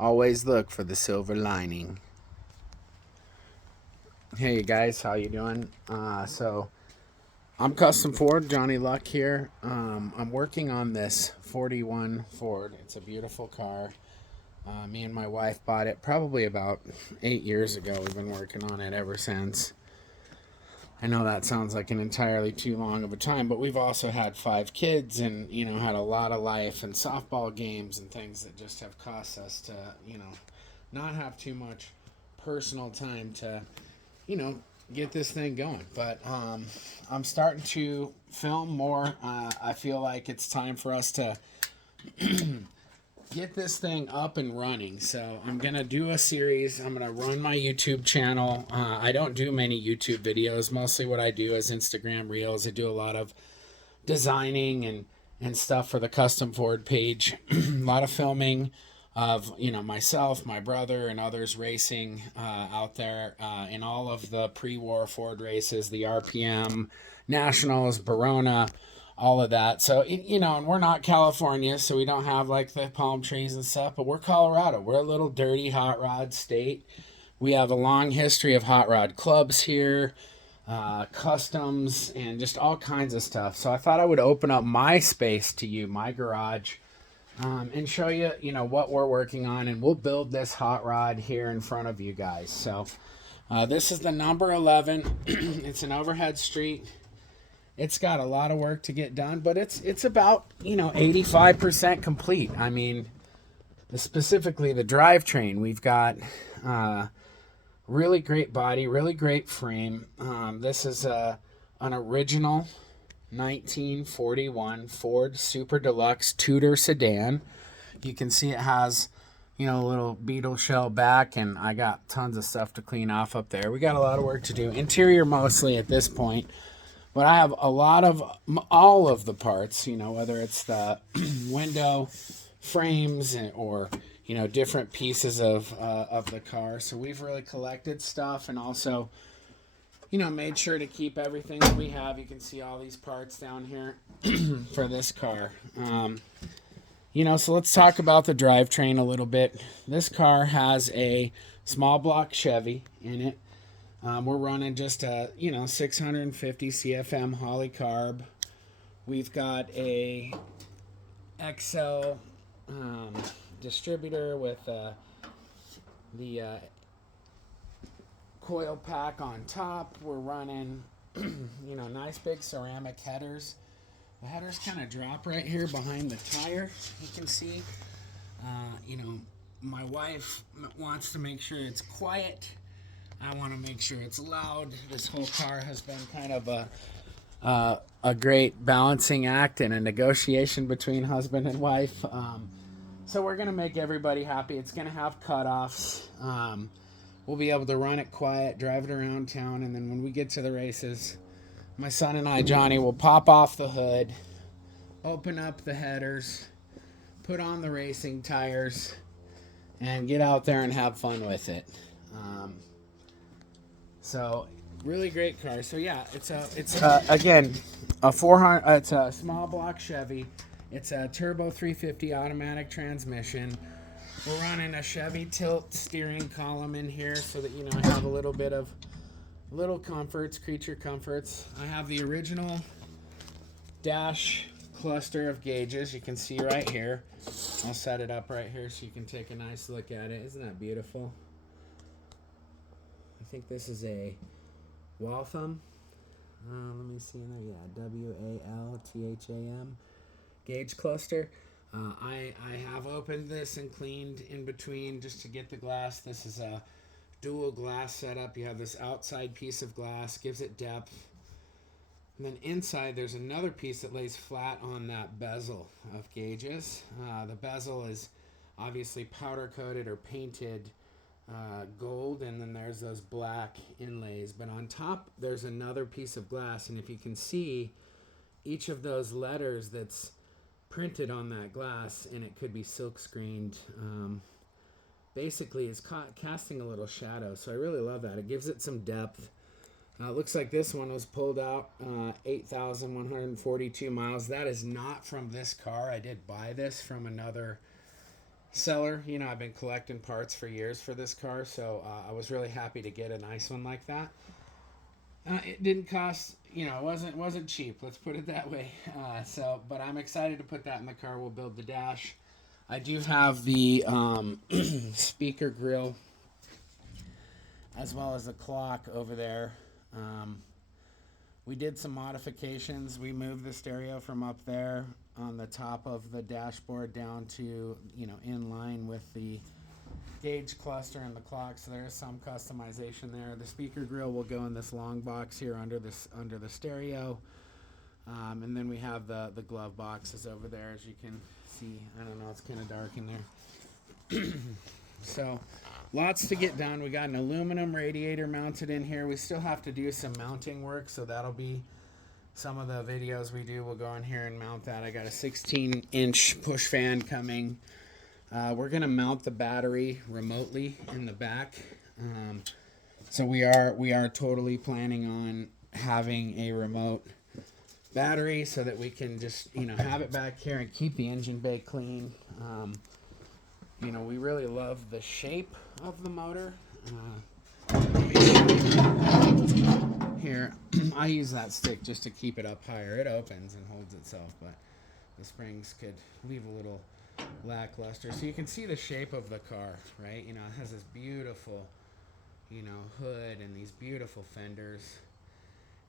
Always look for the silver lining. Hey you guys, how you doing? I'm Custom Ford, Johnny Luck here. I'm working on this 41 Ford. It's a beautiful car. Me and my wife bought it probably about 8 years ago. We've been working on it ever since. I know that sounds like an entirely too long of a time, but we've also had 5 kids and, had a lot of life and softball games and things that just have cost us to, not have too much personal time to, you know, get this thing going. But I'm starting to film more. I feel like it's time for us to get this thing up and running. So I'm gonna do a series. I'm gonna run my YouTube channel. I don't do many YouTube videos. Mostly what I do is Instagram Reels. I do a lot of designing and stuff for the Custom Ford page. A lot of filming of myself, my brother, and others racing out there in all of the pre-war Ford races, the RPM, Nationals, Barona, all of that. So and we're not California, so we don't have like the palm trees and stuff, but we're Colorado. We're a little dirty hot rod state. We have a long history of hot rod clubs here, customs, and just all kinds of stuff. So I thought I would open up my space to you, my garage, and show you, what we're working on, and we'll build this hot rod here in front of you guys. So this is the number 11. It's an overhead street. It's got a lot of work to get done, but it's about 85% complete. I mean, specifically the drivetrain. We've got really great body, really great frame. This is an original 1941 Ford Super Deluxe Tudor sedan. You can see it has a little beetle shell back, and I got tons of stuff to clean off up there. We got a lot of work to do. Interior mostly at this point. But I have a lot of all of the parts, whether it's the window frames or different pieces of the car. So we've really collected stuff, and also made sure to keep everything that we have. You can see all these parts down here for this car. So let's talk about the drivetrain a little bit. This car has a small block Chevy in it. We're running just a 650 CFM Holley carb. We've got a XL distributor with the coil pack on top. We're running nice big ceramic headers. The headers kind of drop right here behind the tire. You can see. My wife wants to make sure it's quiet. I want to make sure it's loud. This whole car has been kind of a great balancing act and a negotiation between husband and wife. So we're going to make everybody happy. It's going to have cutoffs. We'll be able to run it quiet, drive it around town, and then when we get to the races, my son and I, Johnny, will pop off the hood, open up the headers, put on the racing tires, and get out there and have fun with it. So really great car. So yeah, it's again a 400. It's a small block Chevy. It's a turbo 350 automatic transmission. We're running a Chevy tilt steering column in here so that I have a little bit of creature comforts. I have the original dash cluster of gauges. You can see right here. I'll set it up right here so you can take a nice look at it. Isn't that beautiful? I think this is a Waltham. Let me see in there. Yeah, WALTHAM gauge cluster. I have opened this and cleaned in between just to get the glass. This is a dual glass setup. You have this outside piece of glass, gives it depth. And then inside there's another piece that lays flat on that bezel of gauges. The bezel is obviously powder coated or painted gold, and then there's those black inlays, but on top there's another piece of glass, and if you can see each of those letters that's printed on that glass, and it could be silk screened, basically it's casting a little shadow. So I really love that. It gives it some depth. It looks like this one was pulled out 8,142 miles. That is not from this car. I did buy this from another seller. You know, I've been collecting parts for years for this car, so I was really happy to get a nice one like that. It didn't cost, you know, it wasn't cheap. Let's put it that way. But I'm excited to put that in the car. We'll build the dash. I do have the speaker grill as well as the clock over there. Um, we did some modifications. We moved the stereo from up there on the top of the dashboard down to, you know, in line with the gauge cluster and the clock, so there's some customization there. The speaker grill will go in this long box here under the stereo, and then we have the glove boxes over there, as you can see. I don't know, it's kind of dark in there. So lots to get done. We got an aluminum radiator mounted in here. We still have to do some mounting work, so that'll be some of the videos we do. We'll go in here and mount that. I got a 16-inch push fan coming. We're going to mount the battery remotely in the back. So we are totally planning on having a remote battery so that we can just, you know, have it back here and keep the engine bay clean. You know, we really love the shape of the motor. Here, I use that stick just to keep it up higher. It opens and holds itself, but the springs could leave a little lackluster. So you can see the shape of the car, right? You know, it has this beautiful, you know, hood and these beautiful fenders.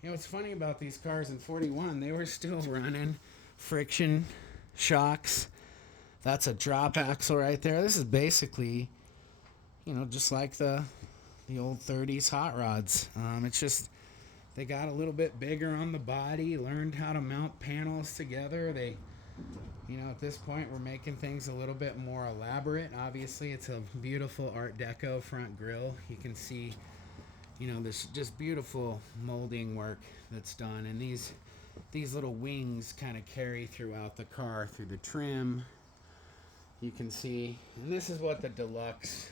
You know, what's funny about these cars in 41, they were still running friction shocks. That's a drop axle right there. This is basically, you know, just like the old 30s hot rods. It's just they got a little bit bigger on the body, learned how to mount panels together. They, you know, at this point we're making things a little bit more elaborate. Obviously, it's a beautiful Art Deco front grille. You can see, you know, this just beautiful molding work that's done, and these little wings kind of carry throughout the car through the trim. You can see, and this is what the deluxe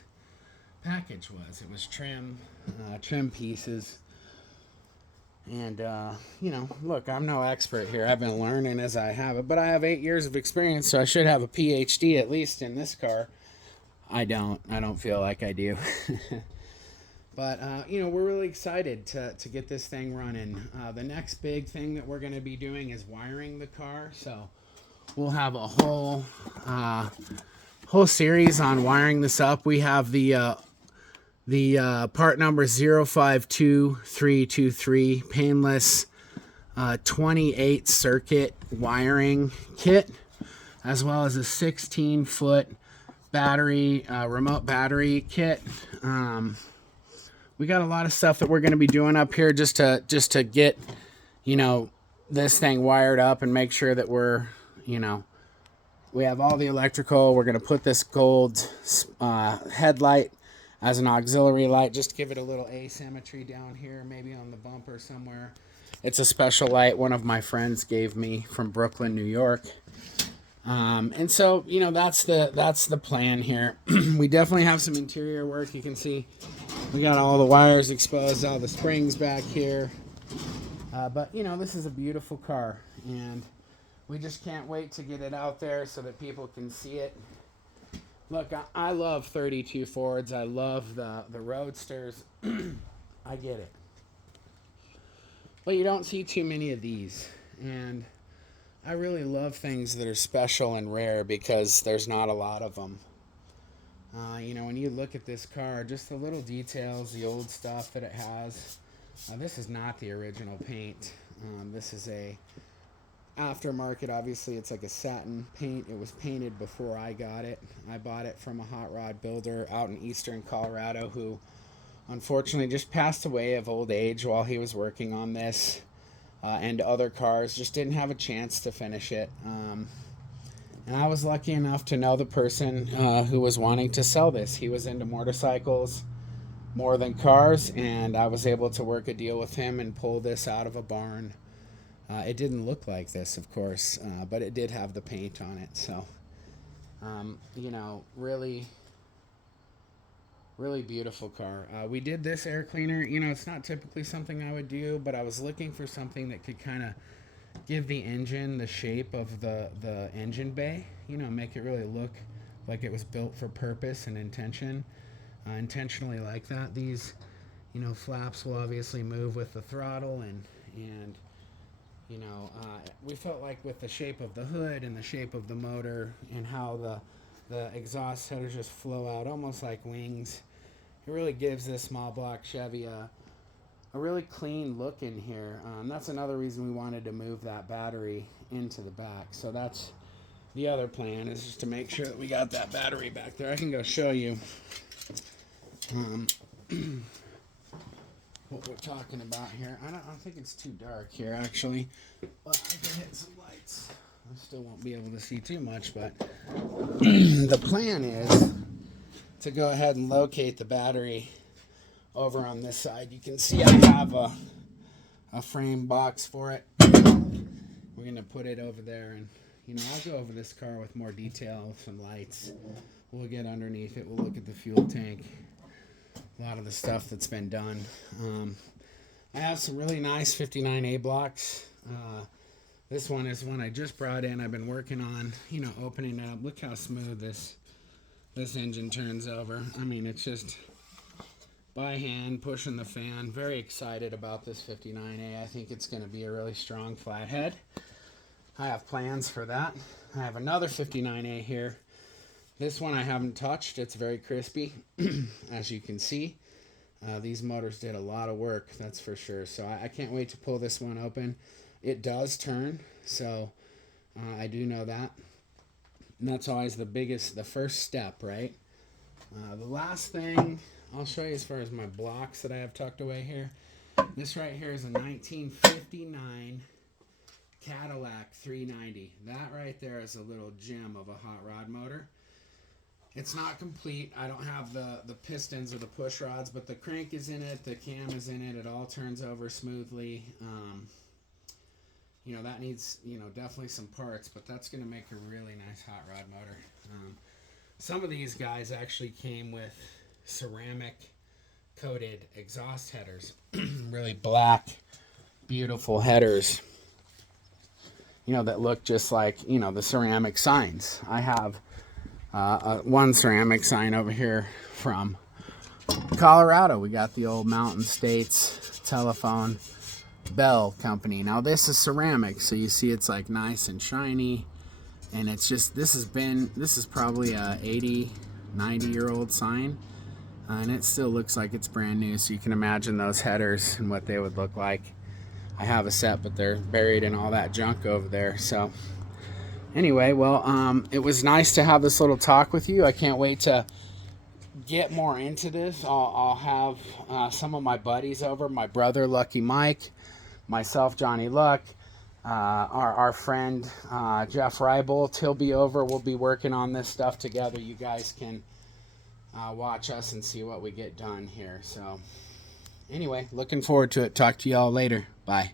package was. It was trim pieces. And, you know, look, I'm no expert here. I've been learning as I have it, but I have 8 years of experience, so I should have a PhD at least in this car. I don't feel like I do. But, you know, we're really excited to get this thing running. The next big thing that we're going to be doing is wiring the car. So we'll have a whole series on wiring this up. We have the part number 052323 painless 28 circuit wiring kit, as well as a 16-foot battery, remote battery kit. We got a lot of stuff that we're going to be doing up here just to get, you know, this thing wired up and make sure that we're, you know, we have all the electrical. We're going to put this gold headlight as an auxiliary light, just to give it a little asymmetry down here, maybe on the bumper somewhere. It's a special light one of my friends gave me from Brooklyn, New York. And so, you know, that's the plan here. We definitely have some interior work. You can see we got all the wires exposed, all the springs back here. But, you know, this is a beautiful car, and we just can't wait to get it out there so that people can see it. Look, I love 32 Fords. I love the Roadsters. I get it. But you don't see too many of these. And I really love things that are special and rare because there's not a lot of them. You know, when you look at this car, just the little details, the old stuff that it has. This is not the original paint. This is a aftermarket. Obviously, it's like a satin paint. It was painted before I got it. I bought it from a hot rod builder out in eastern Colorado who unfortunately just passed away of old age while he was working on this and other cars. Just didn't have a chance to finish it. And I was lucky enough to know the person who was wanting to sell this. He was into motorcycles more than cars, and I was able to work a deal with him and pull this out of a barn. It didn't look like this, of course, but it did have the paint on it. So, you know, really, really beautiful car. We did this air cleaner. You know, it's not typically something I would do, but I was looking for something that could kind of give the engine the shape of the engine bay. You know, make it really look like it was built for purpose and intention, intentionally like that. These, you know, flaps will obviously move with the throttle, and you know, we felt like with the shape of the hood and the shape of the motor and how the exhaust headers just flow out almost like wings, it really gives this small block Chevy a really clean look in here. That's another reason we wanted to move that battery into the back. So that's the other plan, is just to make sure that we got that battery back there. I can go show you what we're talking about here. I don't think it's too dark here, actually. Well, I can hit some lights. I still won't be able to see too much, but the plan is to go ahead and locate the battery over on this side. You can see I have a frame box for it. We're going to put it over there, and you know, I'll go over this car with more detail, some lights. We'll get underneath it. We'll look at the fuel tank, a lot of the stuff that's been done. I have some really nice 59A blocks. This one is one I just brought in. I've been working on, you know, opening it up. Look how smooth this engine turns over. I mean, it's just by hand, pushing the fan. Very excited about this 59A. I think it's going to be a really strong flathead. I have plans for that. I have another 59A here. This one I haven't touched. It's very crispy, as you can see. These motors did a lot of work, that's for sure. So I can't wait to pull this one open. It does turn, so I do know that. And that's always the first step, right? The last thing I'll show you as far as my blocks that I have tucked away here. This right here is a 1959 Cadillac 390. That right there is a little gem of a hot rod motor. It's not complete. I don't have the pistons or the push rods, but the crank is in it, the cam is in it. It all turns over smoothly. You know, that needs, you know, definitely some parts, but that's going to make a really nice hot rod motor. Some of these guys actually came with ceramic coated exhaust headers. Really black, beautiful headers, you know, that look just like, you know, the ceramic signs. I have one ceramic sign over here from Colorado. We got the old Mountain States telephone bell company. Now this is ceramic, so you see it's like nice and shiny, and it's just, this is probably a 80-90-year-old sign, and it still looks like it's brand new. So you can imagine those headers and what they would look like. I have a set, but they're buried in all that junk over there. So anyway, well, it was nice to have this little talk with you. I can't wait to get more into this. I'll have some of my buddies over, my brother Lucky Mike, myself Johnny Luck, our friend Jeff Reibolt. He'll be over. We'll be working on this stuff together. You guys can watch us and see what we get done here. So anyway, looking forward to it. Talk to y'all later. Bye.